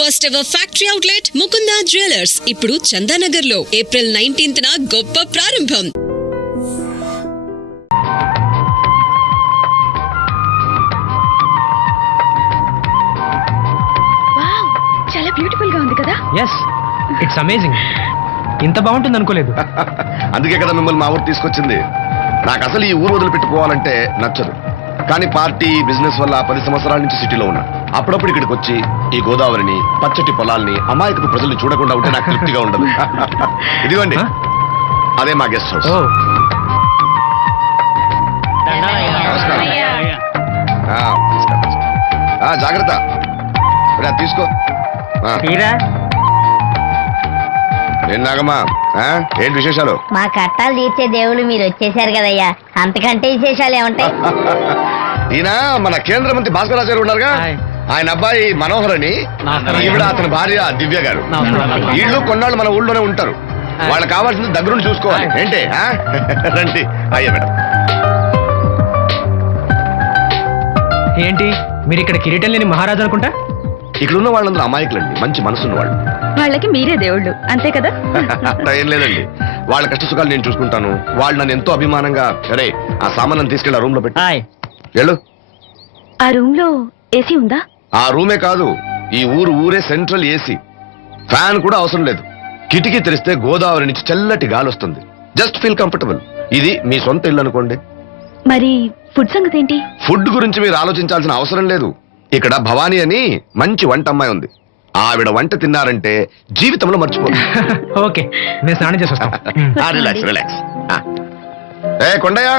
First ever factory outlet Mukunda jewellers ఇప్పుడు చందానగర్ లో April 19th గొప్ప ప్రారంభం. చాలా బ్యూటిఫుల్ గా ఉంది కదా? yes it's amazing. ఇంత బాగుంటుంది అనుకోలేదు. అందుకే కదా మిమ్మల్ని మా ఊరు తీసుకొచ్చింది. నాకు అసలు ఈ ఊరు వదిలిపెట్టుకోవాలంటే నచ్చదు. కానీ పార్టీ బిజినెస్ వల్ల 10 సంవత్సరాల నుంచి సిటీలో ఉన్నా. అప్పుడప్పుడు ఇక్కడికి వచ్చి ఈ గోదావరిని, పచ్చటి పొలాల్ని, అమాయకపు ప్రజల్ని చూడకుండా ఉంటే నాకు తృప్తిగా ఉండదు. ఇదిగోండి, అదే మా గెస్ట్ హౌస్. జాగ్రత్త, తీసుకో. ఏం నాగమ్మా, ఏంటి విశేషాలు? మా కట్టాలు తీర్చే దేవుళ్ళు మీరు వచ్చేసారు కదయ్యా, అంతకంటే విశేషాలు ఏముంటాయి? ఈయన మన కేంద్ర మంత్రి భాస్కర్ గారు ఉన్నారుగా, ఆయన అబ్బాయి మనోహర్ అని, ఈవిడ అతని భార్య దివ్య గారు. వీళ్ళు కొన్నాళ్ళు మన ఊళ్ళోనే ఉంటారు. వాళ్ళకి కావాల్సింది దగ్గరుండి చూసుకోవాలి. ఏంటి రండి. అయ్యా మేడం. ఏంటి మీరు ఇక్కడ కిరీటం లేని మహారాజు అనుకుంటా? ఇక్కడ ఉన్న వాళ్ళందరూ అమాయకులండి, మంచి మనసున్న వాళ్ళు. వాళ్ళకి మీరే దేవుళ్ళు అంతే కదా? అట్లా ఏం లేదండి, వాళ్ళ కష్ట సుఖాలు నేను చూసుకుంటాను. వాళ్ళు నన్ను ఎంతో అభిమానంగా, సరే ఆ సామాన్ తీసుకెళ్ళి ఆ రూమ్ లో పెట్టి వెళ్ళు. ఆ రూమ్ లో ఏసీ ఉందా? ఆ రూమే కాదు, ఈ ఊరే సెంట్రల్ ఏసీ. ఫ్యాన్ కూడా అవసరం లేదు. కిటికీ తెరిస్తే గోదావరి నుంచి చల్లటి గాలి వస్తుంది. Just feel comfortable. ఇది మీ సొంత ఇల్లు అనుకోండి. మరి ఫుడ్ సంగతి ఏంటి? ఫుడ్ గురించి మీరు ఆలోచించాల్సిన అవసరం లేదు. ఇక్కడ భవానీ అని మంచి వంట అమ్మాయి ఉంది. ఆవిడ వంట తిన్నారంటే జీవితంలో మర్చిపోదు. ఓకే, నేను స్నానం చేసి వస్తాను. Relax relax. ఏ కొండయ్య,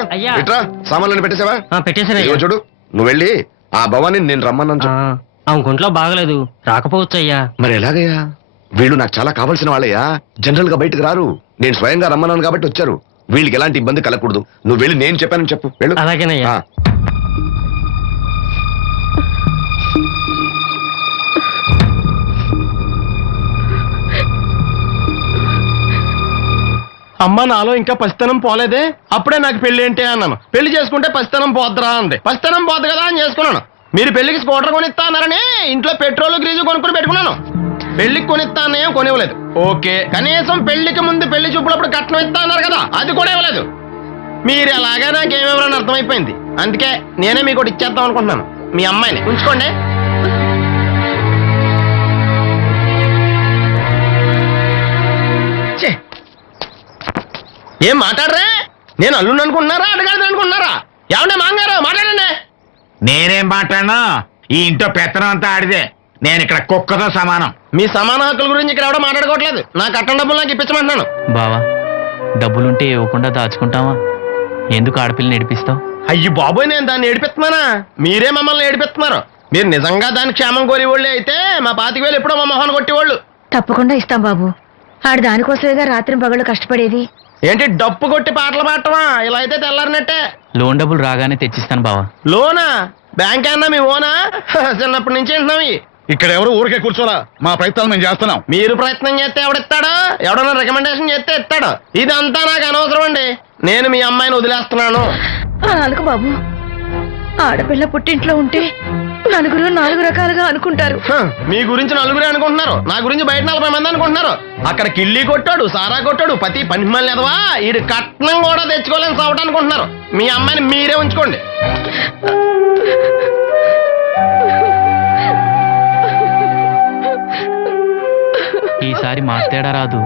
ఇట్రా, సామాన్లను పెట్టేసావా? పెట్టేసాను. చూడు, నువ్వు వెళ్ళి ఆ భవానీ నేను రమ్మన్నాను చెప్పు. అవును, గుంట్లో బాగలేదు, రాకపోవచ్చు అయ్యా. మరి ఎలాగయ్యా? వీళ్ళు నాకు చాలా కావాల్సిన వాళ్ళయ్యా. జనరల్ గా బయటకు రారు. నేను స్వయంగా రమ్మన్నాను కాబట్టి వచ్చారు. వీళ్ళకి ఎలాంటి ఇబ్బంది కలగకూడదు. నువ్వు వెళ్ళి నేను చెప్పానని చెప్పు. వెళ్ళు. అలాగేనయ్యా. అమ్మ, నాలో ఇంకా పసితనం పోలేదే, అప్పుడే నాకు పెళ్లి ఏంటి అన్నాను. పెళ్లి చేసుకుంటే పసితనం పోద్దురా అంది. పసితనం పోద్దు కదా అని చేసుకున్నాను. మీరు పెళ్లికి స్కూటర్ కొనిస్తా అన్నారని ఇంట్లో పెట్రోల్ గ్రీజు కొనుక్కుని పెట్టుకున్నాను. పెళ్లికి కొనిస్తా అన్న ఏం కొనివ్వలేదు. ఓకే, కనీసం పెళ్లికి ముందు పెళ్లి చూపులప్పుడు కట్నం ఇస్తా అన్నారు కదా, అది కూడా ఇవ్వలేదు. మీరు అలాగా నాకేమివ్వాలని అర్థమైపోయింది. అందుకే నేనే మీకు ఒకటి ఇచ్చేద్దాం అనుకుంటున్నాను. మీ అమ్మాయిని ఉంచుకోండి. ఏం మాట్లాడరే? నేను అల్లుండి అనుకుంటున్నారా, అడగాలి అనుకుంటున్నారా? ఏమంటే మాంగారు మాట్లాడండి. నేనేం మాట్లాడను, ఈ ఇంట్లో పెత్తనం అంతా ఆడిదే. నేను ఇక్కడ కుక్కతో సమానం. మీ సమాన హక్కుల గురించి ఇక్కడ ఎవడో మాట్లాడుకోవట్లేదు. నా కట్టం డబ్బులు నాకు ఇప్పించమంటున్నాను. బావా, డబ్బులుంటే ఇవ్వకుండా దాచుకుంటావా? ఎందుకు ఆడపిల్లని ఏడిపిస్తావు? అయ్యి బాబోయ్, నేను దాన్ని ఏడిపిస్తున్నానా? మీరే మమ్మల్ని ఏడిపిస్తున్నారు. మీరు నిజంగా దాని క్షేమం కోరేవాళ్ళే అయితే మా 25,000 ఎప్పుడో మా మొహాన్ని కొట్టేవాళ్ళు. తప్పకుండా ఇస్తాం బాబు. ఆడు దానికోసమేగా రాత్రి పగళ్ళు కష్టపడేది. ఏంటి డప్పు కొట్టి పాటలు పాడటమా? ఇలా అయితే తెల్లారినట్టే. లోన్ డబ్బులు రాగానే తెచ్చిస్తాను బావా. లోనా? బ్యాంక్ అన్నా మీ ఓనా? చిన్నప్పటి నుంచి వింటున్నాం. ఇక్కడ ఎవరు ఊరికే కూర్చోరా, మా ప్రయత్నాలు మేము చేస్తున్నాం. మీరు ప్రయత్నం చేస్తే ఎవడిస్తాడు? ఎవడన్నా రికమెండేషన్ చేస్తే ఇస్తాడు. ఇదంతా నాకు అనవసరం అండి. నేను మీ అమ్మాయిని వదిలేస్తున్నాను. అలాగ బాబు, ఆడపిల్ల పుట్టింట్లో ఉంటే నలుగురు 4 రకాలుగా అనుకుంటారు. మీ గురించి నలుగురే అనుకుంటున్నారు, నా గురించి బయట 40 మంది అనుకుంటున్నారు. అక్కడ కిళ్ళి కొట్టాడు, సారా కొట్టాడు, పతి పని లేదవా, ఈడు కట్నం కూడా తెచ్చుకోలేని సవట అనుకుంటున్నారు. మీ అమ్మాయిని మీరే ఉంచుకోండి. ఈసారి మార్తేడా రాదు.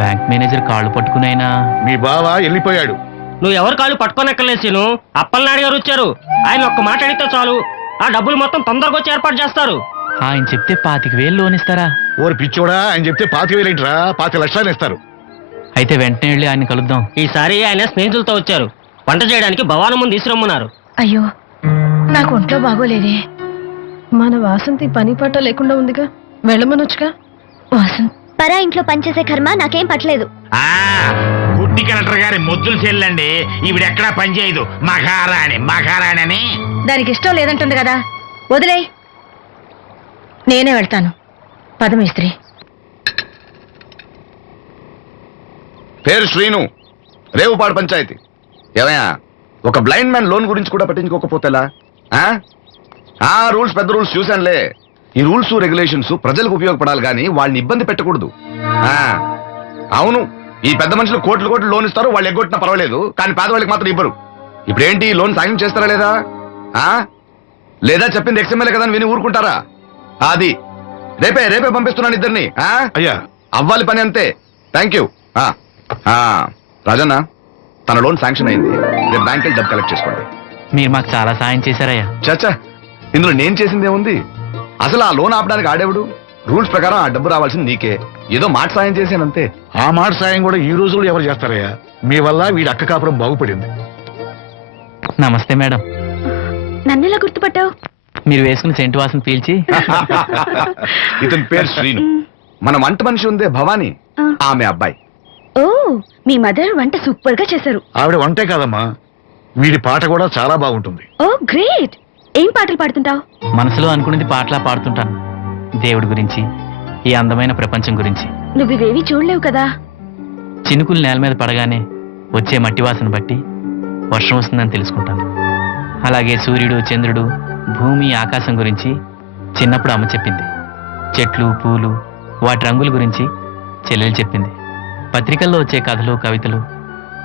బ్యాంక్ మేనేజర్ కాళ్ళు పట్టుకునైనా. మీ బావ వెళ్ళిపోయాడు. నువ్వు ఎవరు కాళ్ళు పట్టుకోనెక్కలేను. అప్పలనాయుడు గారు వచ్చారు. ఆయన ఒక్క మాట అడిగితే చాలు, ఆ డబ్బులు మొత్తం తొందరగా వచ్చి ఏర్పాటు చేస్తారు. ఆయన చెప్తే 25,000 లోన్ ఇస్తారా? ఓరు పిచ్చోడా, ఆయన చెప్తే 25,000 ఏంట్రా, 5 లక్షలు ఇస్తారు. అయితే వెంటనే వెళ్ళి ఆయన కలుద్దాం. ఈసారి ఆయన స్నేహితులతో వచ్చారు. వంట చేయడానికి భవానం ముందు తీసురమ్మన్నారు. అయ్యో, నాకు ఒంట్లో బాగోలేదే. మన వాసంతి పని పట్ట లేకుండా ఉందిగా, వెళ్ళమనొచ్చుగా. వాసంతి పరా ఇంట్లో పనిచేసే కర్మ నాకేం పట్టలేదు. గుడ్డి కలెక్టర్ గారి ముద్దులు చెల్లండి. ఈవిడెక్కడా పనిచేయదు. మహారాణి అని. దానికి ఇష్టం లేదంటుంది కదా, వదిలే. నేనే వెళ్తాను. పదమేస్త్రి. పేరు శ్రీను, రేవుపాడు పంచాయతీ. ఏమయ్యా, ఒక బ్లైండ్ మ్యాన్ లోన్ గురించి కూడా పట్టించుకోకపోతేలా? రూల్స్ పెద్ద రూల్స్ చూశానులే. ఈ రూల్స్ రెగ్యులేషన్స్ ప్రజలకు ఉపయోగపడాలి కానీ వాళ్ళని ఇబ్బంది పెట్టకూడదు. అవును, ఈ పెద్ద మనుషులు కోట్లు కోట్లు లోన్ ఇస్తారు, వాళ్ళు ఎగ్గొట్టినా పర్వాలేదు, కానీ పేదవాళ్ళకి మాత్రం ఇవ్వరు. ఇప్పుడు ఏంటి, లోన్ సాయం చేస్తారా లేదా? లేదా చెప్పింది ఎక్స్ఎంఎల్ఏ కదా అని విని ఊరుకుంటారా? అది రేపే పంపిస్తున్నాను ఇద్దరిని. అయ్యా అవ్వాలి పని అంతే. Thank you. రాజన్న, తన లోన్ శాంక్షన్ అయింది, రేపు బ్యాంక్ వెళ్ళి డబ్బు కలెక్ట్ చేసుకోండి. మీరు మాకు చాలా సాయం చేశారయ్యా. చచ్చా, ఇందులో నేను చేసిందే ఉంది. అసలు ఆ లోన్ ఆపడానికి ఆడేవుడు? రూల్స్ ప్రకారం ఆ డబ్బు రావాల్సింది నీకే, ఏదో మాట సాయం చేశానంతే. ఆ మాట సాయం కూడా ఈ రోజుల్లో ఎవరు చేస్తారయ్యా? మీ వల్ల వీడి అక్క కాపురం బాగుపడింది. నమస్తే మేడం. నన్నెలా గుర్తుపట్టావు? మీరు వేసుకున్న సెంటు వాసన పీల్చి ఇతని పేరు శ్రీను, మన వంట మనిషి ఉందే భవానీ, ఆమె అబ్బాయి. ఓ, మీ మదర్ వంట సూపర్ గా చేశారు. ఆవిడ వంటే కాదమ్మా, వీడి పాట కూడా చాలా బాగుంటుంది. ఓ గ్రేట్. ఏం పాటలు పాడుతుంటావు? మనసులో అనుకునేది పాటలా పాడుతుంటాను. దేవుడి గురించి, ఈ అందమైన ప్రపంచం గురించి. నువ్వు ఇవేవి చూడలేవు కదా. చినుకులు నేల మీద పడగానే వచ్చే మట్టి వాసన బట్టి వర్షం వస్తుందని తెలుసుకుంటాను. అలాగే సూర్యుడు, చంద్రుడు, భూమి, ఆకాశం గురించి చిన్నప్పుడు అమ్మ చెప్పింది. చెట్లు, పూలు, వాటి రంగుల గురించి చెల్లెలు చెప్పింది. పత్రికల్లో వచ్చే కథలు, కవితలు,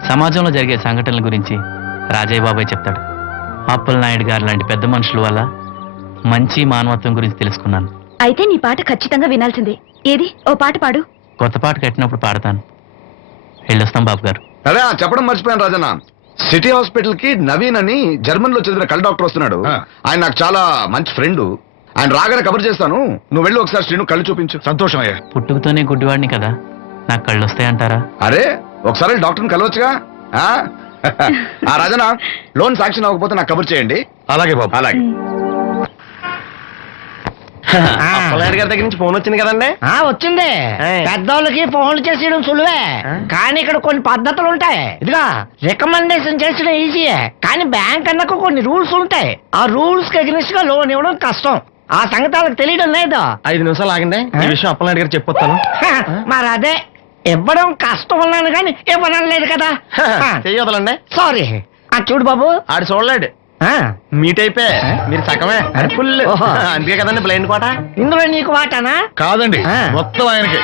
సమాజంలో జరిగే సంఘటనల గురించి రాజయ్య బాబాయ్ చెప్తాడు. అప్పలనాయుడు గారు లాంటి పెద్ద మనుషుల వల్ల మంచి మానవత్వం గురించి తెలుసుకున్నాను. అయితే నీ పాట ఖచ్చితంగా వినాల్సిందే. ఏది, ఓ పాట పాడు. కొత్త పాట కట్టినప్పుడు పాడతాను. వెళ్ళొస్తాం బాబు గారు. అదే చెప్పడం మర్చిపోయాను రాజన్న, సిటీ హాస్పిటల్ కి నవీన్ అని జర్మన్ లో చదివిన కళ్ళ డాక్టర్ వస్తున్నాడు. ఆయన నాకు చాలా మంచి ఫ్రెండ్. ఆయన రాగానే కబర్ చేస్తాను, నువ్వు వెళ్ళి ఒకసారి శ్రీను కళ్ళు చూపించు. సంతోషం అయ్యా. పుట్టుకతోనే గుడ్డివాడిని కదా, నాకు కళ్ళు వస్తాయంటారా? అరే, ఒకసారి డాక్టర్ని కలవచ్చుగా. రాజన్న, లోన్ శాంక్షన్ అవ్వకపోతే నాకు కబర్ చేయండి. అలాగే బాబు. అలాగే. అప్పలనాయుడు గారి దగ్గర నుంచి ఫోన్ వచ్చింది కదండి. వచ్చింది. పెద్దోళ్ళకి ఫోన్లు చేసేయడం సులువే, కానీ ఇక్కడ కొన్ని పద్ధతులు ఉంటాయి. ఇదిగా రికమెండేషన్ చేసడం ఈజీయే, కానీ బ్యాంక్ అన్నకు కొన్ని రూల్స్ ఉంటాయి. ఆ రూల్స్ కి అగ్నిస్ట్ గా లోన్ ఇవ్వడం కష్టం. ఆ సంగతి వాళ్ళకి తెలియడం లేదు. 5 నిమిషాలు ఆగండి, ఈ విషయం అప్పలనాయుడు గారు చెప్పొస్తాను. మరి అదే ఇవ్వడం కష్టం అన్నాను కానీ ఇవ్వనలేదు కదా. చెయ్యొదలండి. సారీ. చూడు బాబు, ఆడు చూడలేడు, మీట్ అయిపోయి మీరు సగమే ఫుల్. అందుకే కదండి బ్లైండ్ కోట. ఇందులో నీకు వాటానా? కాదండి, మొత్తం ఆయనకి.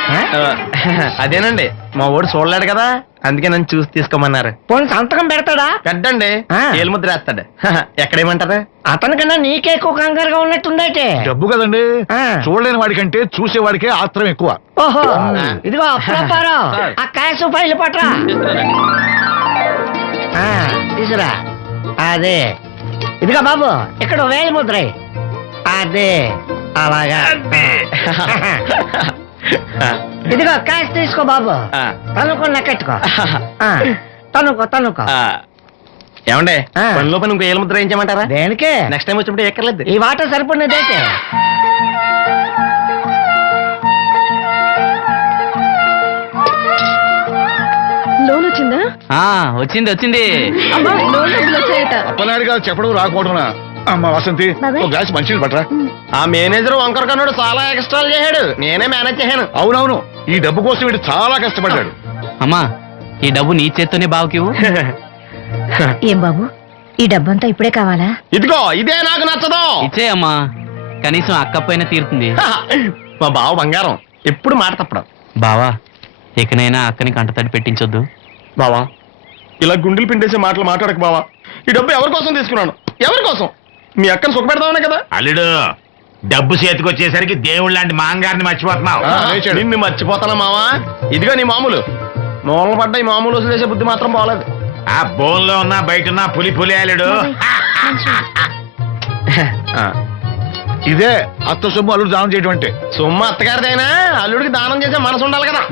అదేనండి, మా ఓడు చూడలేడు కదా, అందుకే నన్ను చూసి తీసుకోమన్నారు. పోనీ సంతకం పెడతాడా? పెద్దండి, ఏలు ముద్ర వేస్తాడు. ఎక్కడేమంటారు? అతనికన్నా నీకే ఎక్కువ కంగారుగా ఉన్నట్టుందైతే. డబ్బు కదండి, చూడలేని వాడికంటే చూసేవాడికే ఆత్రం ఎక్కువ. ఓహో, ఇదిగో అప్పుడప్పారు, ఆ క్యాష్ ఫైల్ పట్రా. తీసురా. అదే, ఇదిగో బాబు, ఇక్కడ వేలి ముద్ర. అదే, అలాగా. ఇదిగో క్యాష్ తీసుకో బాబు, తనుకో లెక్కెట్టుకో. తనుకో. ఏమండే, పనిలో పని ఇంకో ఏలు ముద్ర ఏం చేయమంటారా? దేనికే? నెక్స్ట్ టైం వచ్చినప్పుడు ఎక్కర్లేదు. ఈ వాటర్ సరిపడినదైతే. లోన్ వచ్చిందా? వచ్చింది. అమ్మా, లోన్ డబ్బులు వచ్చాయట. అప్పలనాయుడు గారు చెప్పడం రాకపోవడం. అమ్మ వసంతి, బాబాయ్. ఒక గ్లాస్ మంచినీళ్ళు పట్టరా. ఆ మేనేజర్ వంకర కన్నాడు, చాలా ఎక్స్ట్రాలు చేశాడు, నేనే మేనేజ్ చేశాను. అవునవును, ఈ డబ్బు కోసం వీడు చాలా కష్టపడ్డాడు. అమ్మా, ఈ డబ్బు నీ చేత్తోనే బావుకివు. ఏం బాబు, ఈ డబ్బంతా ఇప్పుడే కావాలా? ఇదిగో ఇదే నాకు నచ్చదు. ఇచ్చే అమ్మా, కనీసం అక్కపైన తీరుతుంది. మా బావ బంగారం, ఎప్పుడు మాట తప్పడం. బావా, ఇకనైనా అక్కని కంటతడి పెట్టించొద్దు. బావా, ఇలా గుండెలు పిండేసే మాటలు మాట్లాడక బావా. ఈ డబ్బు ఎవరి కోసం తీసుకున్నాను? ఎవరి కోసం? మీ అక్కను సుఖపెడదామనే కదా. అల్లుడు, డబ్బు చేతికొచ్చేసరికి దేవుడు లాంటి మాంగారిని మర్చిపోతున్నావు. నిన్ను మర్చిపోతానా మావా? ఇదిగో నీ మామూలు నోళ్ళు పడ్డ ఈ మామూలు వసూలు చేసే బుద్ధి మాత్రం బాగలేదు. ఆ బోన్లో ఉన్నా బయట ఉన్నా పులి అల్లుడు. ఇదే అత్త సొమ్ము అల్లుడు దానం చేయడం అంటే. సొమ్ము అత్తగారిదైనా అల్లుడికి దానం చేసే మనసు ఉండాలి కదా.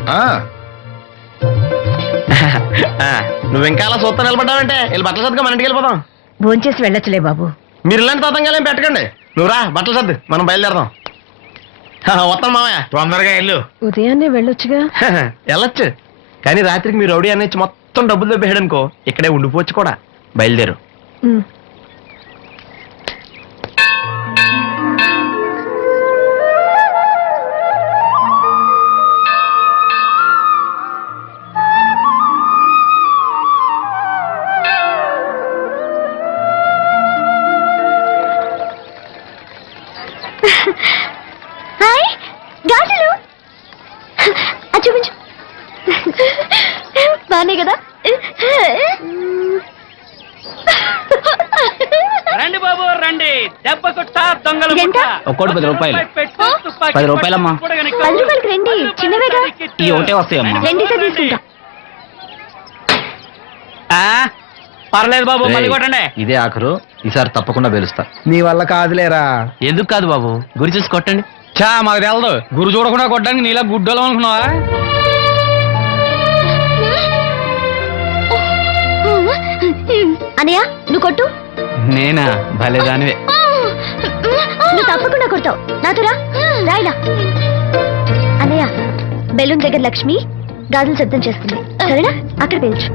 నువ్వు ఇంకా అలా చూస్తా నిలబడ్డావంటే వీళ్ళు బట్టలు సర్దుగా మన ఇంటికి వెళ్ళిపోదాం. భోంచేసి వెళ్ళొచ్చులే బాబు. మీరు ఇలాంటి తతంగాలేం పెట్టకండి. నువ్వు రా, బట్టలు సర్దు, మనం బయలుదేరదాం. వస్తాను మామయ్య. తొందరగా వెళ్ళు. ఉదయాన్నే వెళ్ళొచ్చుగా. వెళ్ళొచ్చు, కానీ రాత్రికి మీరు రౌడీ అనేది మొత్తం డబ్బులు దొబ్బేయడనుకో, ఇక్కడే ఉండిపోవచ్చు కూడా. బయలుదేరు. బానే కదా రండి బాబు రండి దెబ్బ కొట్ట దొంగల ఇదెంత? ఒక్కోటి 10 రూపాయలు. 10 రూపాయలమ్మా. 10 రూపాయలకి రండి చిన్నవేగా ఈ ఒకటే వస్తాయమ్మా. రెండిసే తీసుకుంటా పర్లేదు బాబు మళ్ళీ కొట్టండి. ఇదే ఆఖరు, ఈసారి తప్పకుండా గెలుస్తా. నీ వల్ల కాదులేరా. ఎందుకు కాదు బాబు, గురి చూసి కొట్టండి. చా మాకు తెలదు, గురు చూడకుండా కొట్టడానికి నీలా గుడ్డలో అనుకున్నావా? అనయ్య నువ్వు కొట్టు నేనా భలేదానివే. నువ్వు తప్పకుండా కొడతావు నాతో రాయిలా అన్నయ్య బెలూన్ దగ్గర లక్ష్మి గాజులు శబ్దం చేస్తుంది సరేనా అక్కడ పిలుచు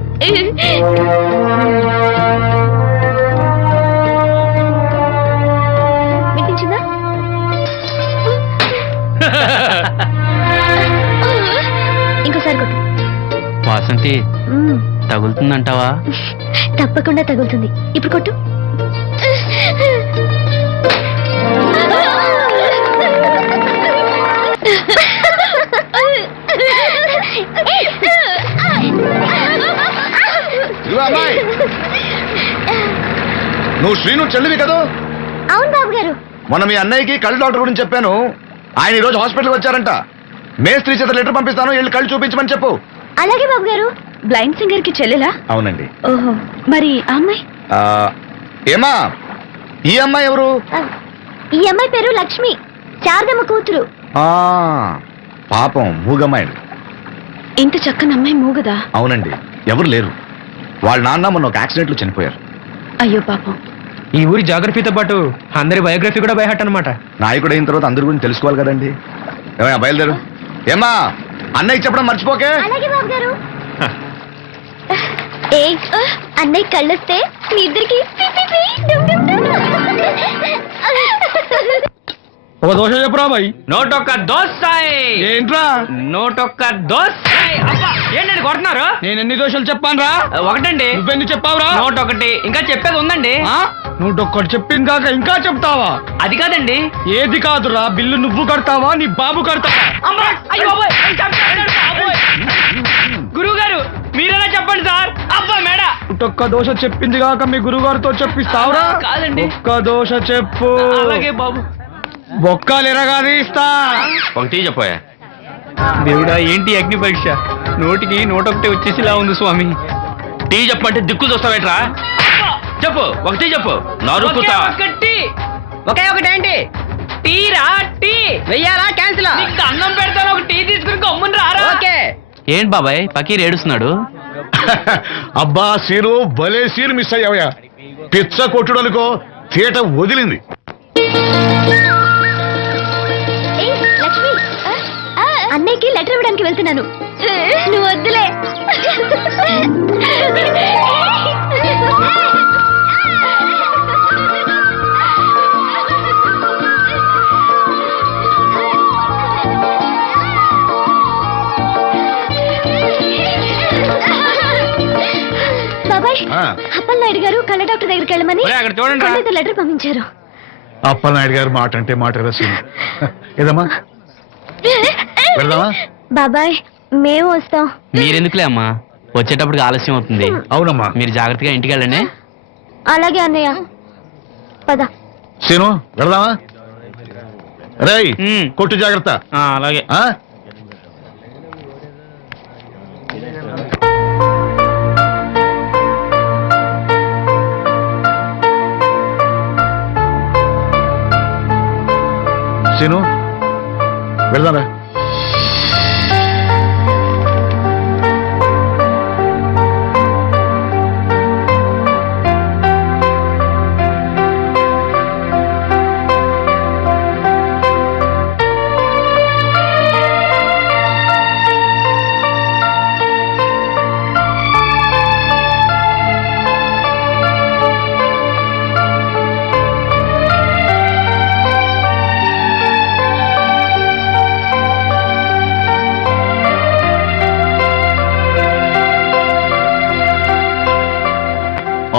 వినిపించిందా ఇంకోసారి కొట్టు వాసంతి తగులుతుందంటావా? తప్పకుండా తగులుతుంది ఇప్పుడు కొట్టు ఇదిగో అమ్మాయి, నువ్వు శ్రీను చెల్లివి కదా? అవును బాబు గారు మొన్న మీ అన్నయ్యకి కళ్ళు డాక్టర్ గురించి చెప్పాను. ఆయన ఈ రోజు హాస్పిటల్కి వచ్చారంట. మేస్త్రి చేత లెటర్ పంపిస్తాను, వెళ్ళి కళ్ళు చూపించమని చెప్పు. అలాగే బాబు గారు బ్లైండ్ సింగర్ కి చెల్లెలా అవునండి. ఓహో మరి ఆ అమ్మాయి ఏమా ఈ అమ్మాయి ఎవరు? ఈ అమ్మాయి పేరు లక్ష్మి శారదమ్మ కూతురు ఆ, పాపం మూగమ్మాయి. ఇంత చక్కని అమ్మాయి మూగదా అవునండి, ఎవరు లేరు. వాళ్ళ నాన్న మొన్న ఒక యాక్సిడెంట్ లో చనిపోయారు. అయ్యో పాపం ఈ ఊరి జాగ్రఫీతో పాటు అందరి బయోగ్రఫీ కూడా బయట అన్నమాట. నాయకుడు అయిన తర్వాత అందరి గురించి తెలుసుకోవాలి కదండి. ఏమయ్యా బయలుదేరు. ఏమా అన్నయ్య చెప్పడం మర్చిపోకే. అలాగే బాబు గారు ఏ అన్నయ్య కళ్ళొస్తే మీ ఇద్దరికి ఒక దోశ చెప్పురా బాయ్. నోటొక్క దోసాయి. ఏంట్రా నోటొక్క దోసాయి. అబ్బా ఏంటండి కొడుతున్నారు? నేను ఎన్ని దోశలు చెప్పాను రా? ఒకటండి. నువ్వెన్ని చెప్పావురా? నోటొకటి. ఇంకా చెప్పేది ఉందండి. నువ్వు ఒక్కటి చెప్పింది కాక ఇంకా చెప్తావా? అది కాదండి. ఏది కాదురా, బిల్లు నువ్వు కడతావా నీ బాబు కడతావా? గురువు గారు మీరైనా చెప్పండి సార్. అబ్బా మేడ ఒక్క దోశ చెప్పింది కాక మీ గురుగారితో చెప్పిస్తావురా? కాదండి. ఒక్క దోశ చెప్పు. అలాగే బాబు. బొక్కలు ఎరగాది ఇస్తా. ఒకటి చెప్పోయా. దేవుడా ఏంటి అగ్ని పరీక్ష? నోటికి నోటొకటి వచ్చేసిలా ఉంది స్వామి. టీ చెప్పంటే దిక్కు చూస్తావేట్రా? చెప్పు ఒకటి చెప్పు. నరుకుతా. ఒకే ఒకటేంటి? టీరా టీ వెయ్యాలా క్యాన్సిల్? అన్నం పెడతాను, ఒక టీ తీసుకుని గమ్మున రారా. ఓకే. ఏంటి బాబాయ్ పకీర్ ఏడుస్తున్నాడు? అబ్బా సీరు భలే సీరు మిస్ అయ్యావయ్యా. పిచ్చ కొట్టుడు అనుకో, తీట వదిలింది. లక్ష్మి అన్నయ్యకి లెటర్ ఇవ్వడానికి వెళ్తున్నాను నువ్వు వద్దులే బాబాయ్ అప్పలనాయుడు గారు కళ్ళ డాక్టర్ దగ్గరికి వెళ్ళమని అక్కడ చూడండి. కళ్ళతో లెటర్ పంపించారు. అప్పలనాయుడు గారు మాట అంటే మాట కదా సీను. ఏదమ్మా వెళ్దామా? బాబాయ్ మేము వస్తాం. మీరెందుకులే అమ్మా, వచ్చేటప్పటికి ఆలస్యం అవుతుంది. అవునమ్మా. మీరు జాగ్రత్తగా ఇంటికి వెళ్ళండి. అలాగే అన్నయ్య పద. సీను వెళ్దామా? రేయ్ కొట్టు జాగ్రత్త. అలాగే. ఆ? సీను వెళ్దాంరా.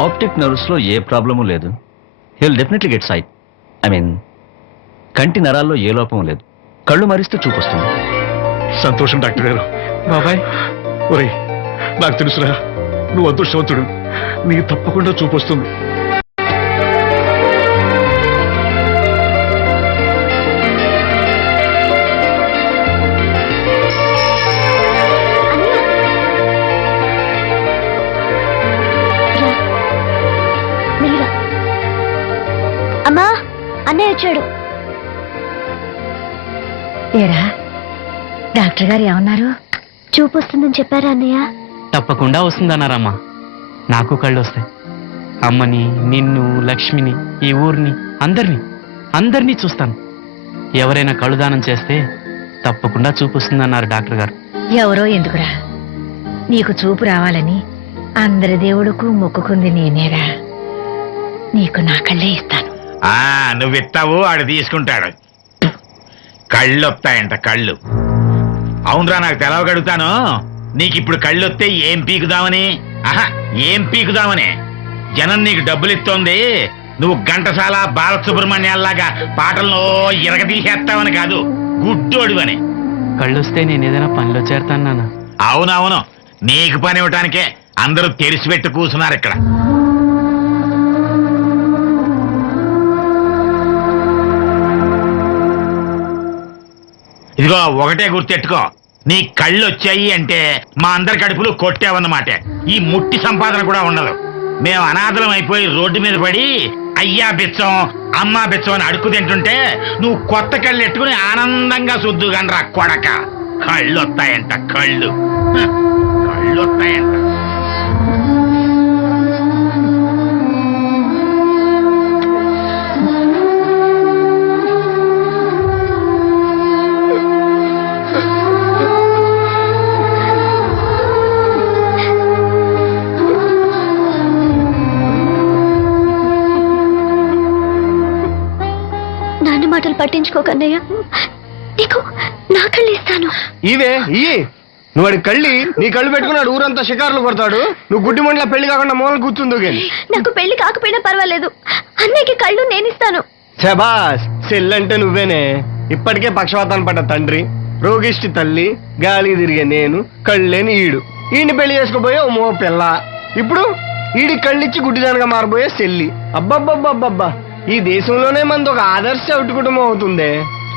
ఆప్టిక్ నర్వ్స్ లో ఏ ప్రాబ్లము లేదు. He'll definitely get sight. I mean కంటి నరాల్లో ఏ లోపం లేదు. కళ్ళు మరిస్తే చూపొస్తుంది. సంతోషం డాక్టర్ గారు. బాబాయ్ ఒరేయ్ నాకు తెలుసురా, నువ్వు అదృష్టవంతుడు. నీకు తప్పకుండా చూపొస్తుంది. మెల్లిగా. అమ్మా, అన్నయ్య వచ్చాడు. ఏరా డాక్టర్ గారు ఏమన్నారు? చూపు వస్తుందని చెప్పారా అన్నయ్య? తప్పకుండా వస్తుందన్నారమ్మా. నాకు కళ్ళు వస్తాయి. అమ్మని, నిన్ను, లక్ష్మిని, ఈ ఊరిని, అందరినీ చూస్తాను. ఎవరైనా కళ్ళు దానం చేస్తే తప్పకుండా చూపు వస్తుందన్నారు డాక్టర్ గారు. ఎవరో ఎందుకురా, నీకు చూపు రావాలని అందరి దేవుడుకు మొక్కుకుంది నేనేరా. నీకు నా కళ్ళే ఇస్తాను. నువ్వు ఇస్తావు, ఆడు తీసుకుంటాడు. కళ్ళు వస్తాయంట, కళ్ళు. అవునరా, నాకు తెలవగడుగుతాను. నీకు ఇప్పుడు కళ్ళు వస్తే ఏం పీకుదామని? ఏం పీకుదామని? జనం నీకు డబ్బులు ఇస్తోంది, నువ్వు ఘంటసాల బాలసుబ్రహ్మణ్యాల్లాగా పాటల్లో ఇరగదీసేస్తావని కాదు, గుడ్డోడివని. కళ్ళొస్తే నేను ఏదైనా పనిలో చేరతాను నాన్న. అవునవును, నీకు పని ఇవ్వటానికే అందరూ తెరిచిపెట్టి కూర్చున్నారు ఇక్కడ. ఇదిగో ఒకటే గుర్తెట్టుకో, నీ కళ్ళు వచ్చాయి అంటే మా అందరి కడుపులు కొట్టావన్నమాట. ఈ ముట్టి సంపాదన కూడా ఉండదు. మేము అనాథలం అయిపోయి రోడ్డు మీద పడి అయ్యా బిచ్చం, అమ్మా బిచ్చం అని అడుక్కు తింటుంటే నువ్వు కొత్త కళ్ళు ఎట్టుకుని ఆనందంగా శుద్ధుగానరా కొడక. కళ్ళు వస్తాయంట, కళ్ళు వస్తాయంట. నాన్న మాటలు పట్టించుకోకన్నయ్య, నీకు నా కళ్ళు ఇస్తాను. ఇవే ఇయ్యి. నువ్వు వాడి కళ్ళి నీ కళ్ళు పెట్టుకున్నాడు, ఊరంతా షికారులు కొడతాడు. నువ్వు గుడ్డి మండల పెళ్లి కాకుండా మూల కూర్చుందో కానీ. నాకు పెళ్లి కాకపోయినా పర్వాలేదు, అన్నయ్యకి కళ్ళు నేనిస్తాను. శబాస్, సెల్లంటే నువ్వేనే. ఇప్పటికే పక్షవాతాన్ని పడ్డ తండ్రి, రోగిష్టి తల్లి, గాలి తిరిగే నేను, కళ్ళేని ఈడు. ఈయన్ని పెళ్లి చేసుకోబోయే ఓ మో పిల్ల. ఇప్పుడు ఈడి కళ్ళిచ్చి గుడ్డిదానిగా మారబోయే చెల్లి. అబ్బబ్బబ్బబ్బబ్బా, ఈ దేశంలోనే మనది ఒక ఆదర్శ ఒకటి కుటుంబం అవుతుందే.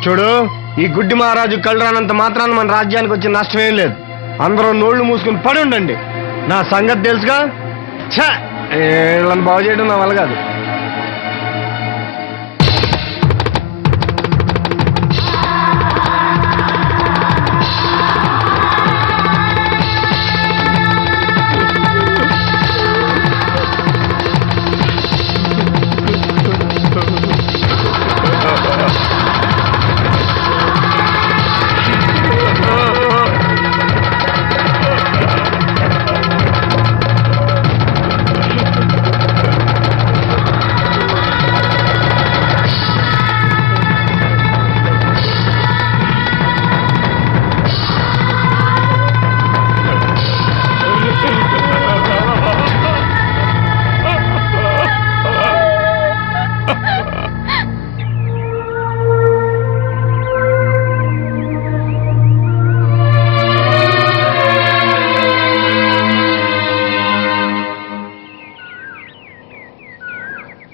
చూడు, ఈ గుడ్డి మహారాజు కళ్ళు రానంత మాత్రాన మన రాజ్యానికి వచ్చిన నష్టమేం లేదు. అందరూ నోళ్లు మూసుకుని పడి ఉండండి. నా సంగతి తెలుసుగా. ఛా, వీళ్ళని బాగు చేయడం నా వల్ల కాదు.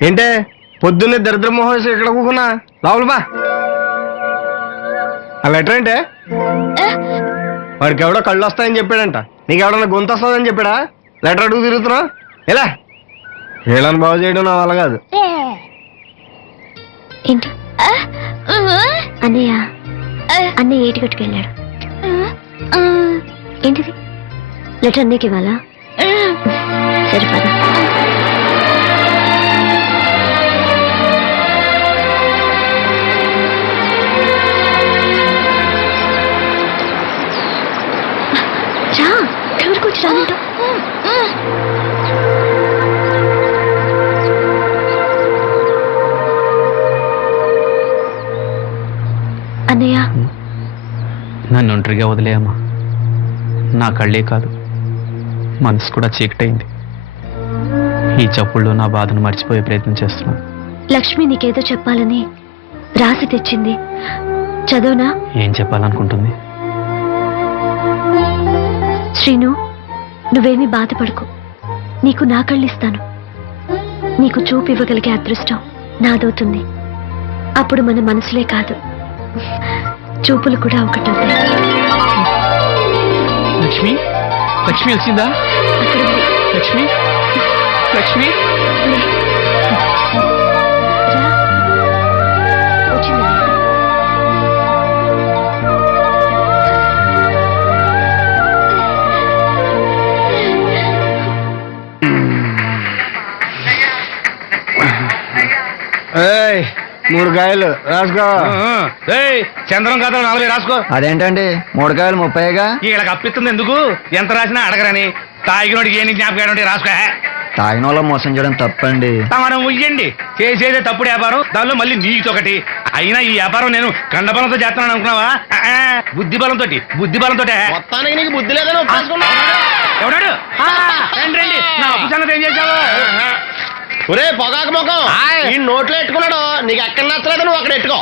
ఏంటే పొద్దున్నే దరిద్ర మోహన్ ఇక్కడ కూకున్నా? రావులు బా. ఆ లెటర్ ఏంటే? వాడికి ఎవడో కళ్ళు వస్తాయని చెప్పాడంట. నీకెవడన్నా గొంతు వస్తుందని చెప్పాడా? లెటర్ అడుగు తిరుగుతున్నా ఎలా? వీళ్ళని బాగు చేయడం నా వల్ల కాదు. ఏంటి అన్నయ్య? అన్నయ్య ఏటి కట్టుకెళ్ళాడు. ఏంటిది? లెటర్ అన్నయ్యకి ఇవ్వాలా? సరే పద. రా, ఎవరికి వచ్చి రానంట. అన్నయ్య, నన్ను ఒంటరిగా వదిలేయమ్మా. నా కళ్ళే కాదు, మనసు కూడా చీకటైంది. ఈ చప్పుళ్ళు నా బాధను మర్చిపోయే ప్రయత్నం చేస్తున్నాను. లక్ష్మి నీకేదో చెప్పాలని రాసి తెచ్చింది, చదవనా? ఏం చెప్పాలనుకుంటుంది? శ్రీను, నువ్వేమీ బాధపడకు. నీకు నా కళ్ళిస్తాను. నీకు చూపు ఇవ్వగలిగే అదృష్టం నాదవుతుంది. అప్పుడు మన మనసులే కాదు, చూపులు కూడా ఒకటవుతాయి. లక్ష్మి లక్ష్మి వచ్చిందా? అక్కడ ఉంది. లక్ష్మి లక్ష్మి లే. రా. వచ్చింది. ఏయ్, 3 కాయలు రాసుకో. చంద్రం కథలు 40 రాసుకో. అదేంటండి 3 కాయలు 30గా? వీళ్ళకి అప్పిస్తుంది ఎందుకు? ఎంత రాసినా అడగరని. తాగినోడికి ఏ జ్ఞాపకం ఉంటే రాసుకో. తాగిన వాళ్ళ మోసం చేయడం తప్పండి. మనం ఉయ్యండి, చేసేదే తప్పుడు వ్యాపారం, దానిలో మళ్ళీ నీతొకటి. అయినా ఈ వ్యాపారం నేను కండబలంతో చేస్తున్నాను అనుకున్నావా? బుద్ధి బలంతో. మొత్తానికి నీకు బుద్ధి లేదని ఒప్పేసుకున్నా. ఎవడాడు? రండి రండి, నా అప్పు సంగతి ఏం చేశావు? ఒరే పొగాకు ముఖం, ఈ నోట్లో ఎట్టుకున్నాడు. నీకు ఎక్కడ నచ్చలేదు, నువ్వు అక్కడ ఎట్టుకో.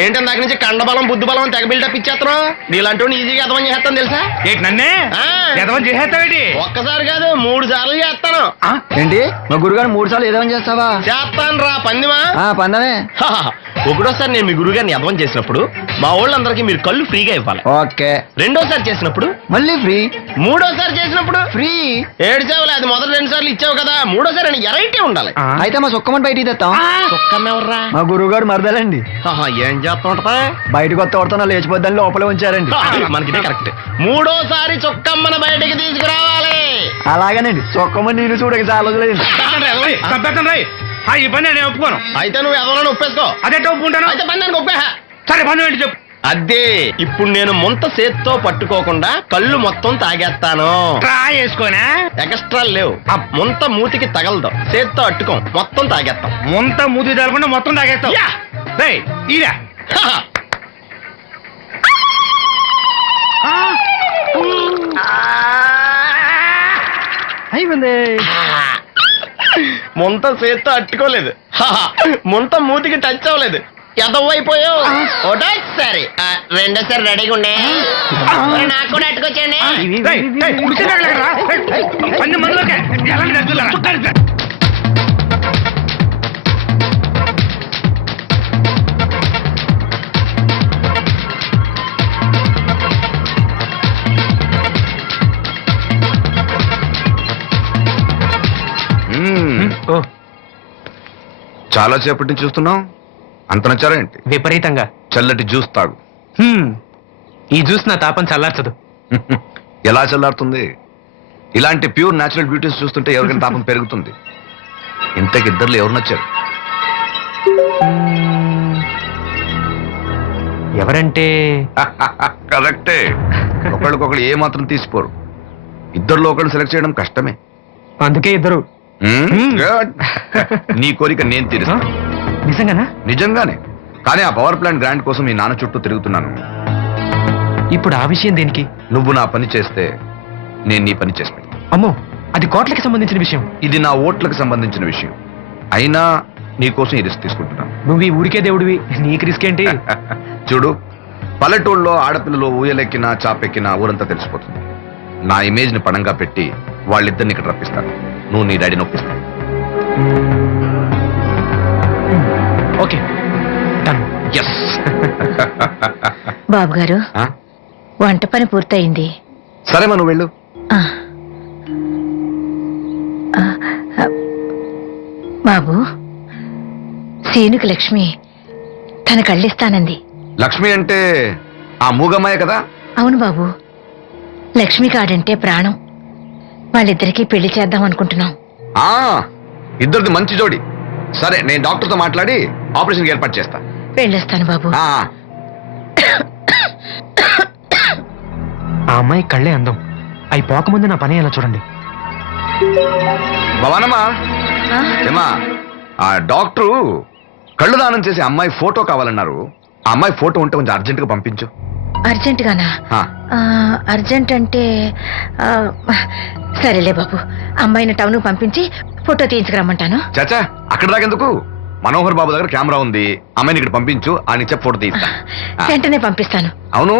ఏంటి నాకు నుంచి కండబలం బుద్ధి బలం తెగ బిల్డప్ ఇచ్చేస్తున్నావు? నీలాంటి ఈజీగా అర్థం చేస్తాను తెలుసా? ఏంటి నన్నే ఎదవం చేసేస్తావేటి? ఒక్కసారి కాదు 3 సార్లు చేస్తాను. ఏంటి మా గురుగారు 3 సార్లు ఎదవం చేస్తావా? చేస్తాను రా పందిమా. పందమే. ఒకటోసారి నేను మీ గురుగారిని ఎదవం చేసినప్పుడు మా వాళ్ళందరికీ మీరు కళ్ళు ఫ్రీగా ఇవ్వాలి. ఓకే. రెండోసారి చేసినప్పుడు మళ్ళీ ఫ్రీ. మూడోసారి చేసినప్పుడు ఫ్రీ. ఏడ్చావులే, అది మొదటి 2 సార్లు ఇచ్చావు కదా, మూడోసారి ఎరైటీ ఉండాలి. అయితే మా సుక్కమని బయటికి తెస్తాం. సుక్కమ్మెవర్రా? మా గురువుగారు మరదలండి. ఏం చేస్తుంటా? బయటకు వస్తా లేచిపోద్దని లోపల ఉంచారండి. మనకి కరెక్ట్. మూడోసారి చొక్కమ్మని బయటికి తీసుకురావాలి. అలాగేనండి, చొక్కమ్మని నేను చూడక చాలా లేదు. ఈ పని నేను ఒప్పుకోను. అయితే నువ్వు ఎవరైనా ఒప్పేసుకో. అదే ఒప్పుకుంటాను. అయితే పని దానికి ఒప్పేహ. సరే పని ఏంటి చెప్పు. అదే ఇప్పుడు నేను ముంత చేత్తో పట్టుకోకుండా కళ్ళు మొత్తం తాగేస్తాను. ట్రా వేసుకోనా? ఎక్స్ట్రా లేవు. ముంత మూతికి తగలదు, చేత్తో అట్టుకోం, మొత్తం తాగేస్తాం. ముంత మూతి తగలకుండా మొత్తం తాగేస్తాం. ఇదా అయిపోయింది. ముంత చేత్తో అట్టుకోలేదు, ముంత మూతికి టచ్ అవ్వలేదు, ఎదవైపోయావు. ఒకటోసారి రెండోసారి రెడీగా ఉండే. నాకు కూడా అట్టుకొచ్చండి. చాలా సేపటి నుంచి చూస్తున్నాం. అంత నచ్చారా ఏంటి? విపరీతంగా. చల్లటి జ్యూస్ తాగు. ఈ జ్యూస్ నా తాపం చల్లార్చదు. ఎలా చల్లారుతుంది? ఇలాంటి ప్యూర్ న్యాచురల్ బ్యూటీస్ చూస్తుంటే ఎవరికైనా తాపం పెరుగుతుంది. ఇంతకి ఇద్దరు ఎవరు నచ్చారు? ఎవరంటే? కరెక్టే. ఒకళ్ళకొకళ్ళు ఏ మాత్రం తీసిపోరు. ఇద్దరిలో ఒకళ్ళు సెలెక్ట్ చేయడం కష్టమే. అందుకే ఇద్దరు. Good. నీ కోరిక నేను తీరుస్తాను. నిజంగానా? నిజంగానే. కానీ ఆ పవర్ ప్లాంట్ గ్రాంట్ కోసం మీ నాన్న చుట్టూ తిరుగుతున్నాను. ఇప్పుడు ఆ విషయం దేనికి? నువ్వు నా పని చేస్తే నేను నీ పని చేసి పెడతాను. అమ్మో, అది కోట్లకి సంబంధించిన విషయం. ఇది నా ఓట్లకు సంబంధించిన విషయం. అయినా నీకోసం ఈ రిస్క్ తీసుకుంటున్నాను. నువ్వు ఈ ఊరికే దేవుడివి, నీకు రిస్క్ ఏంటి? చూడు, పల్లెటూళ్ళలో ఆడపిల్లలు ఊయలెక్కినా చాపెక్కినా ఊరంతా తెలిసిపోతుంది. నా ఇమేజ్ ని పణంగా పెట్టి వాళ్ళిద్దరిని ఇక్కడ రప్పిస్తాను. నువ్వు నీ డాడీ నొప్పిస్తాను. Okay, done. ఎస్. బాబు గారు, వంట పని పూర్తయింది. సరే మనం వెళ్ళు. బాబు, సీనుకి లక్ష్మి తన కళ్ళిస్తానంది. లక్ష్మి అంటే ఆ మూగమ్మాయ కదా? అవును బాబు, లక్ష్మి కాడంటే ప్రాణం. వాళ్ళిద్దరికీ పెళ్లి చేద్దాం అనుకుంటున్నాం. ఇద్దరిది మంచి జోడి. సరే, నేను డాక్టర్తో మాట్లాడి ఆపరేషన్ ఏర్పాటు చేస్తా. వెళ్ళొస్తాను బాబు. ఆ అమ్మాయి కళ్ళే అందం. అవి పోకముందు నా పని ఎలా చూడండి. భవానమ్మా, ఏమా, ఆ డాక్టరు కళ్ళు దానం చేసి అమ్మాయి ఫోటో కావాలన్నారు. ఆ అమ్మాయి ఫోటో ఉంటే కొంచెం అర్జెంటుగా పంపించు. అర్జెంట్ గానా? అర్జెంట్ అంటే సరేలే బాబు, అమ్మాయిని టౌన్ పంపించి ఫోటో తీయించుకురమ్మంటాను. చాచా, అక్కడ దాకెందుకు? మనోహర్ బాబు దగ్గర కెమెరా ఉంది. అమ్మాయిని ఇక్కడ పంపించు, ఆయన చెప్పి ఫోటో తీస్తా. వెంటనే పంపిస్తాను. అవును,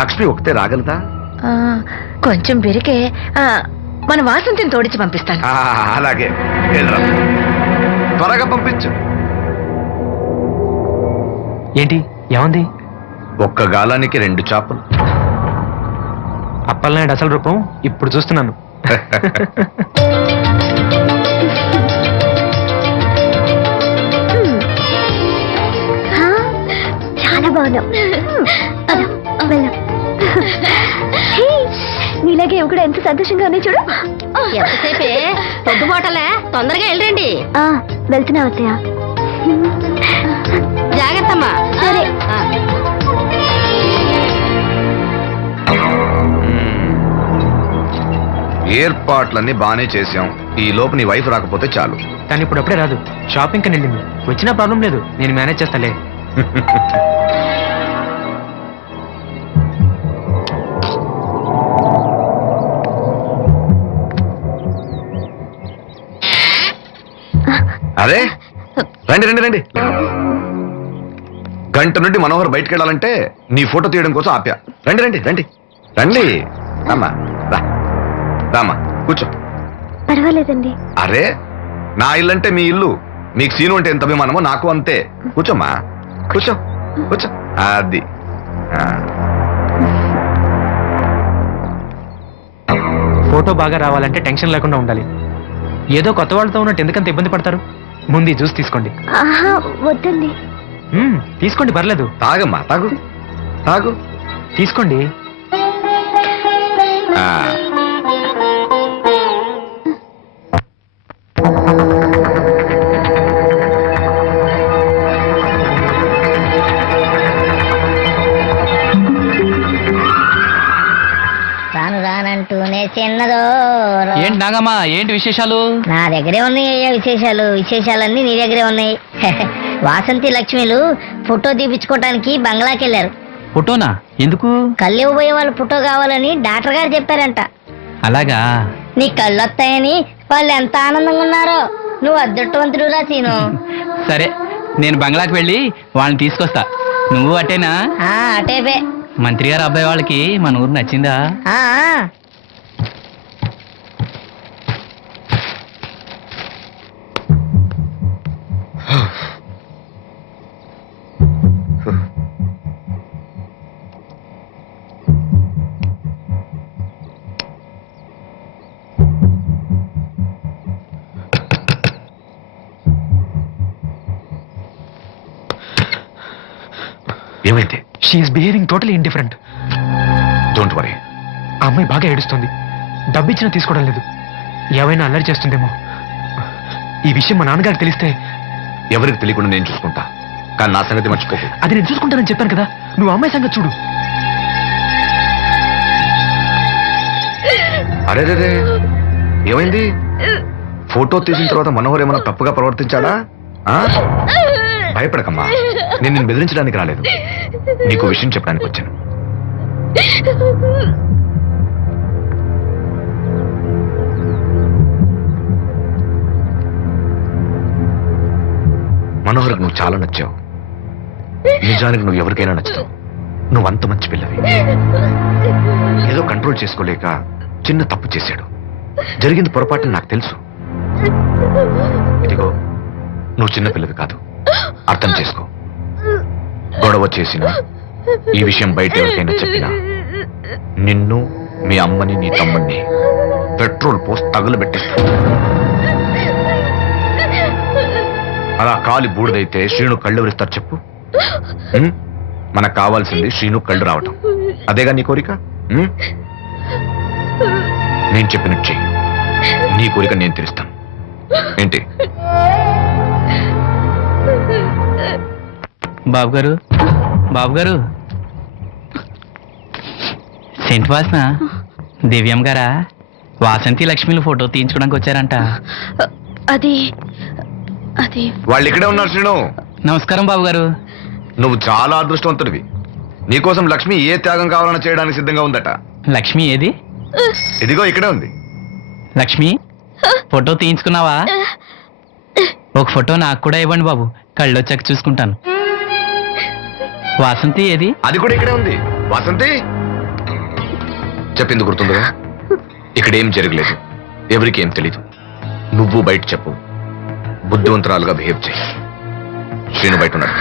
లక్ష్మి ఒకతే రాగలదా? కొంచెం బెరికే మన వాసంతిని తోడిచి పంపిస్తాను. అలాగే వెళ్ళరా. త్వరగా పంపించు. ఏంటి ఏమంది? ఒక్క గాలానికి 2 చేపలు. అప్పలనాయుడు అసలు రూపం ఇప్పుడు చూస్తున్నాను. చాలా బాగున్నాం. నీలాగే ఇవి కూడా ఎంత సంతోషంగా ఉన్నాయి చూడు. ఎంతసేపే పొద్దుబాటలే, తొందరగా వెళ్ళండి. వెళ్తున్నా అత్తయ్య. జాగ్రత్తమ్మా. సరే. ఏర్పాట్లన్నీ బానే చేసాం. ఈ లోపు నీ వైఫ్ రాకపోతే చాలు. కానీ ఇప్పుడు అప్పుడే రాదు, షాపింగ్ కని వెళ్ళింది. వచ్చినా ప్రాబ్లం లేదు, నేను మేనేజ్ చేస్తాలే. అరే రండి రండి రండి. గంట నుండి మనోహర్ బయటకు వెళ్ళాలంటే నీ ఫోటో తీయడం కోసం ఆప్యా. రండి రండి రండి రండి. రామ్మా రా. రామ్మా కూర్చో. పర్వాలేదండి. అరే నా ఇల్లు అంటే మీ ఇల్లు. మీకు సీను అంటే ఎంత అభిమానమో నాకు అంతే. కూర్చోమ్మా కూర్చో కూర్చో. అది ఫోటో బాగా రావాలంటే టెన్షన్ లేకుండా ఉండాలి. ఏదో కొత్త వాళ్ళతో ఉన్నట్టు ఎందుకంత ఇబ్బంది పడతారు? ముందు జ్యూస్ తీసుకోండి. ఆహా వద్దండి. తీసుకోండి, పర్లేదు. తాగమ్మా తాగు తాగు తీసుకోండి. రాను రానంటూనే చిన్నదో. ఏంటి నాగమ్మా, ఏంటి విశేషాలు? నా దగ్గరే ఉన్నాయి అయ్యా విశేషాలు. విశేషాలన్నీ నీ దగ్గరే ఉన్నాయి. వాసంతి లక్ష్మిలు ఫోటో తీపించుకోవటానికి బంగ్లాకి వెళ్ళారు. ఫోటోనా? ఎందుకు? కళ్ళు ఇవ్వబోయే వాళ్ళు ఫోటో కావాలని డాక్టర్ గారు చెప్పారంట. అలాగా? నీ కళ్ళు వస్తాయని వాళ్ళు ఎంత ఆనందంగా ఉన్నారో. నువ్వు అదృష్టవంతుడు రా సీను. సరే, నేను బంగ్లాకి వెళ్ళి వాళ్ళని తీసుకొస్తా. నువ్వు అటేనా? అటేపే. మంత్రి గారు అబ్బాయి వాళ్ళకి మన ఊరు నచ్చిందా? ఏమైంది? She is behaving totally indifferent. Don't worry. ఆ అమ్మాయి బాగా ఏడుస్తుంది. డబ్బిచ్చినా తీసుకోవడం లేదు. ఏమైనా అల్లరి చేస్తుందేమో. ఈ విషయం మా నాన్నగారికి తెలిస్తే? ఎవరికి తెలియకుండా నేను చూసుకుంటా, కానీ నా సంగతి మర్చిపోకు. అది నేను చూసుకుంటానని చెప్పాను కదా. నువ్వు అమ్మాయి సంగతి చూడు. అరే రే ఏమైంది? ఫోటో తీసిన తర్వాత మనోహర్ ఏమైనా తప్పుగా ప్రవర్తించాడా? భయపడకమ్మా, నేను నిన్ను బెదిరించడానికి రాలేదు. నీకు విషయం చెప్పడానికి వచ్చాను. మనోహర్కి నువ్వు చాలా నచ్చావు. నిజానికి నువ్వు ఎవరికైనా నచ్చుతావు. నువ్వు అంత మంచి పిల్లవి. ఏదో కంట్రోల్ చేసుకోలేక చిన్న తప్పు చేశాడు. జరిగింది పొరపాటుని నాకు తెలుసు. ఇదిగో, నువ్వు చిన్న పిల్లవి కాదు, అర్థం చేసుకో. గొడవ చేసినా, ఈ విషయం బయట ఎవరికైనా చెప్పినా, నిన్ను, మీ అమ్మని, నీ తమ్ముడిని పెట్రోల్ పోసి తగులబెట్టేస్తా. అలా కాలి బూడిదైతే శ్రీను కళ్ళు ఎవరిస్తారు చెప్పు? మనకు కావాల్సింది శ్రీను కళ్ళు రావటం. అదేగా నీ కోరిక? నేను చెప్పినట్టు చెయ్యి. నీ కోరిక నేను తీరుస్తాను. ఏంటి? బాబు గారు, బాబు గారు, సెంట్ వాసన దివ్యం గారా? వాసంతి లక్ష్మిలు ఫోటో తీయించుకోవడానికి వచ్చారంట. అది అది వాళ్ళు ఇక్కడే ఉన్నారు శ్రీను. నమస్కారం బాబు గారు. నువ్వు చాలా అదృష్టవంతుడివి. నీకోసం లక్ష్మి ఏ త్యాగం కావాలన్నా చేయడానికి సిద్ధంగా ఉందట. లక్ష్మి ఏది? ఇదిగో ఇక్కడే ఉంది. లక్ష్మి, ఫోటో తీయించుకున్నావా? ఒక ఫోటో నాకు కూడా ఇవ్వండి బాబు, కళ్ళు వచ్చాక చూసుకుంటాను. వాసంతి ఏది? అది కూడా ఇక్కడే ఉంది. వాసంతి, చెప్పింది గుర్తుందిగా? ఇక్కడేం జరగలేదు, ఎవరికి ఏం తెలీదు. నువ్వు బయట చెప్పు, బుద్ధివంతురాలుగా బిహేవ్ చేయి. శ్రీను బయట ఉన్నాడు.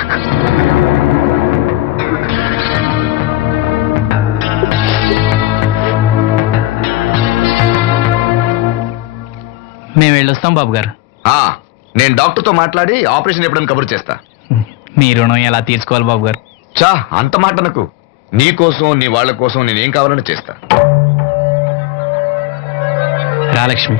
మేము వెళ్ళొస్తాం బాబు గారు. నేను డాక్టర్తో మాట్లాడి ఆపరేషన్ ఎప్పుడైనా కబురు చేస్తా. మీ రుణం ఎలా తీర్చుకోవాలి బాబు గారు? చా, అంత మాట నాకు. నీ కోసం, నీ వాళ్ళ కోసం నేనేం కావాలని చేస్తా. రాలక్ష్మి,